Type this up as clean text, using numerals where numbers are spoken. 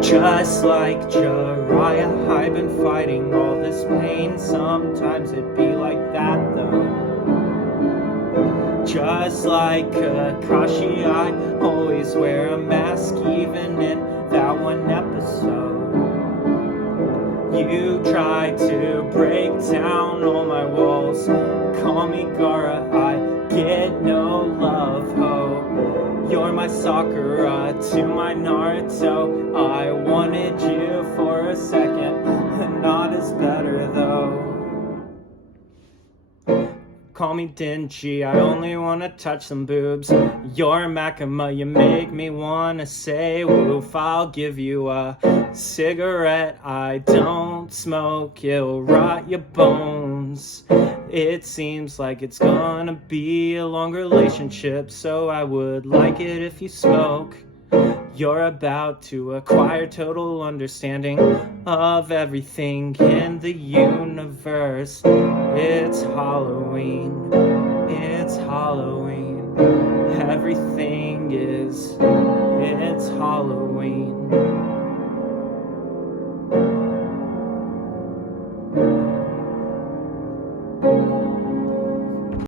Just like Jiraiya, I've been fighting all this pain. Sometimes it be like that though. Just like Kakashi, I always wear a mask, even in that one episode. You try to break down all my walls, call me Gaara, I get no love, ho. You're my Sakura to my Naruto. I wanted you for a second, not as better though. Call me dingy, I only wanna touch some boobs. You're Makima, you make me wanna say woof. I'll give you a cigarette, I don't smoke, it'll rot your bones. It seems like it's gonna be a long relationship, so I would like it if you smoke. You're about to acquire total understanding of everything in the universe. It's Halloween, it's Halloween, everything is, it's Halloween.